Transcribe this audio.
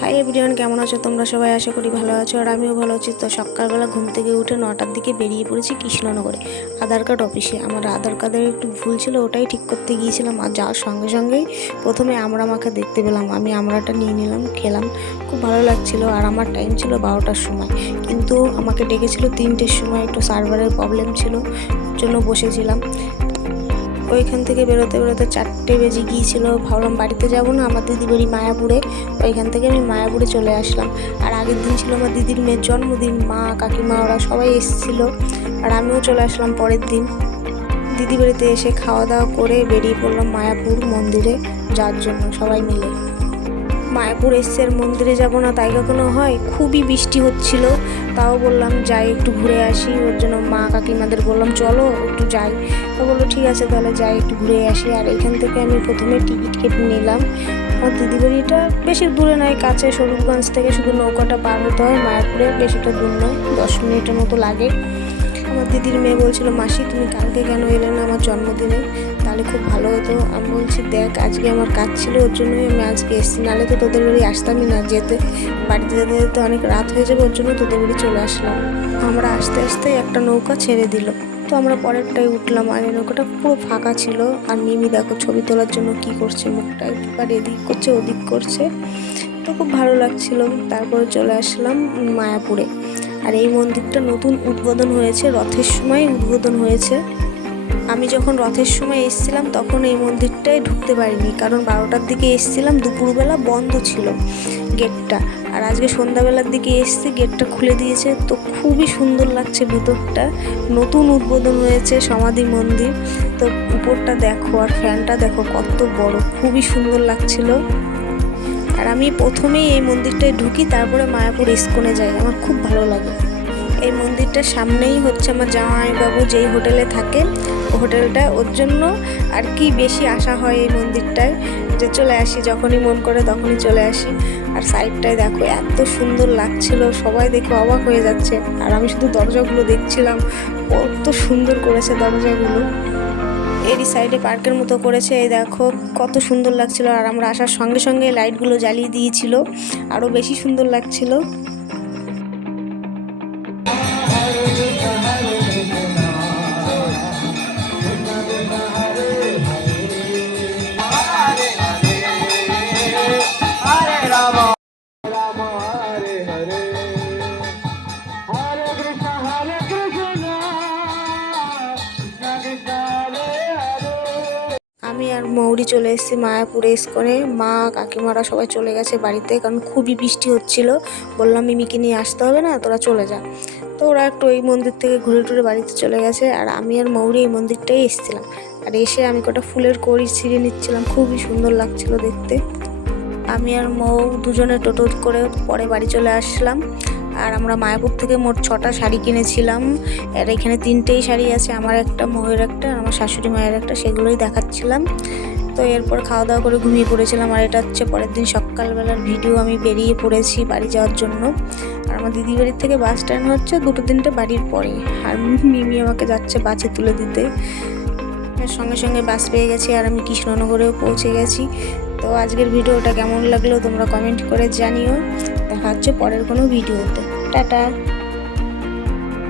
Hi everyone, কেমন আছো? তোমরা সবাই আশা করি ভালো আছো আর আমিও ভালো আছি। তো সকালবেলা ঘুম থেকে উঠে নটার দিকে বেরিয়ে পড়েছি কৃষ্ণনগরে, আধার কার্ড অফিসে। আমার আধার কার্ডের একটু ভুল ছিল, ওটাই ঠিক করতে গিয়েছিলাম। আর যাওয়ার সঙ্গে সঙ্গেই প্রথমে আমরা মাকে দেখতে পেলাম। আমি আমরাটা নিয়ে নিলাম, খেলাম। খুব ভালো লাগছিল আর আমার টাইম ছিল বারোটার সময়। কিন্তু আমাকে ডেকেছিল তিনটের সময়, একটু সার্ভারের প্রবলেম ছিল জন্য বসেছিলাম। ওইখান থেকে বেরোতে বেরোতে চারটে বেজে গিয়েছিল। ভাবলাম বাড়িতে যাব না, আমার দিদি বাড়ি মায়াপুরে। ওইখান থেকে আমি মায়াপুরে চলে আসলাম। আর আগের দিন ছিল আমার দিদির মেয়ের জন্মদিন, মা, কাকিমা, ওরা সবাই এসেছিল। আর আমিও চলে আসলাম পরের দিন। দিদি বাড়িতে এসে খাওয়া দাওয়া করে বেরিয়ে পড়লাম মায়াপুর মন্দিরে যাওয়ার জন্য সবাই মিলে। মায়াপুর এসছে আর মন্দিরে যাব না, তাই কখনো হয়? খুবই বৃষ্টি হচ্ছিল, তাও বললাম, যাই, একটু ঘুরে আসি। ওর জন্য মা কাকিমাদের বললাম, চলো, একটু যাই। তো বলল, ঠিক আছে, তাহলে যাই, একটু ঘুরে আসি। আর এখান থেকে আমি প্রথমে টিকিট কেটে নিলাম। আমার দিদি বাড়িটা বেশি দূরে নয়, কাছে স্বরূপগঞ্জ থেকে শুধু নৌকাটা পার হতে হয়, মায়াপুরে বেশিটা দূর নয়, দশ মিনিটের মতো লাগে। আমার দিদির মেয়ে বলছিল, মাসি, তুমি কালকে কেন এলে না আমার জন্মদিনে? তাহলে খুব ভালো হতো। আমি বলছি, দেখ, আজকে আমার কাজ ছিল, ওর জন্যই আমি আজকে এসেছি। নাহলে তো তোদের বাড়ি আসতামই না। যেতে বাড়িতে যেতে যেতে অনেক রাত হয়ে যাবে, ওর জন্য তোদের বাড়ি চলে আসলাম। আমরা আস্তে আস্তে একটা নৌকা ছেড়ে দিল। তো আমরা পরেরটাই উঠলাম। আর এই নৌকাটা পুরো ফাঁকা ছিল। আর মিমি, দেখো, ছবি তোলার জন্য কি করছে, মুখটা একবার এদিক করছে, ওদিক করছে। তো খুব ভালো লাগছিল। তারপরে চলে আসলাম মায়াপুরে। আর এই মন্দিরটা নতুন উদ্বোধন হয়েছে, রথের সময় উদ্বোধন হয়েছে। আমি যখন রথের সময় এসেছিলাম, তখন এই মন্দিরটায় ঢুকতে পারিনি। কারণ বারোটার দিকে এসেছিলাম, দুপুরবেলা বন্ধ ছিল গেটটা। আর আজকে সন্ধ্যাবেলার দিকে এসছি, গেটটা খুলে দিয়েছে। তো খুবই সুন্দর লাগছে ভিতরটা। নতুন উদ্বোধন হয়েছে সমাধি মন্দির। তো উপরটা দেখো আর ফ্যানটা দেখো কত বড়, খুবই সুন্দর লাগছিল। আর আমি প্রথমেই এই মন্দিরটায় ঢুকি, তারপরে মায়াপুর ইস্কনে যাই। আমার খুব ভালো লাগে। এই মন্দিরটার সামনেই হচ্ছে আমার জামাইবাবু যেই হোটেলে থাকেন। হোটেলটা ওর জন্য আর কি বেশি আসা হয় এই মন্দিরটায় যে চলে আসি, যখনই মন করে তখনই চলে আসি। আর সাইডটায় দেখো এত সুন্দর লাগছিল, সবাই দেখে অবাক হয়ে যাচ্ছে। আর আমি শুধু দরজাগুলো দেখছিলাম, কত সুন্দর করেছে দরজাগুলো। এরই সাইডে পার্কের মতো করেছে, এই দেখো কত সুন্দর লাগছিল। আর আমরা আসার সঙ্গে সঙ্গে লাইটগুলো জ্বালিয়ে দিয়েছিল আরও বেশি সুন্দর লাগছিল। আমি আর মৌরি চলে এসেছি মায়াপুরে ইস্কনে মা, কাকিমারা সবাই চলে গেছে বাড়িতে, কারণ খুবই বৃষ্টি হচ্ছিল। বললাম, মিমিকে নিয়ে আসতে হবে না, তোরা চলে যা। তো ওরা একটু ওই মন্দির থেকে ঘুরে টুরে বাড়িতে চলে গেছে, আর আমি আর মৌরি এই মন্দিরটাই এসেছিলাম। আর এসে আমি কটা ফুলের কড়ি ছিঁড়ে নিচ্ছিলাম, খুবই সুন্দর লাগছিল দেখতে। আমি আর মৌ দুজনে টোটো করে পরে বাড়ি চলে আসলাম, আর আমরা মায়াপুর থেকে মোট ছটা শাড়ি কিনেছিলাম। আর এখানে তিনটেই শাড়ি আছে, আমার একটা, মৌয়ের একটা আমার শাশুড়ি মায়ের একটা, সেগুলোই দেখাচ্ছিলাম। তো এরপর খাওয়া দাওয়া করে ঘুমিয়ে পড়েছিলাম আর এটা হচ্ছে পরের দিন সকালবেলার ভিডিও আমি বেরিয়ে পড়েছি বাড়ি যাওয়ার জন্য। আর আমার দিদি বাড়ির থেকে বাস স্ট্যান্ড হচ্ছে, দুটো তিনটে বাড়ির পরে। আর মিমি আমাকে যাচ্ছে বাসে তুলে দিতে। সঙ্গে সঙ্গে বাস পেয়ে গেছি আর আমি কৃষ্ণনগরেও পৌঁছে গেছি। তো আজকের ভিডিওটা কেমন লাগল তোমরা কমেন্ট করে জানিও। দেখা হচ্ছে পরের কোনো ভিডিওতে টাটা!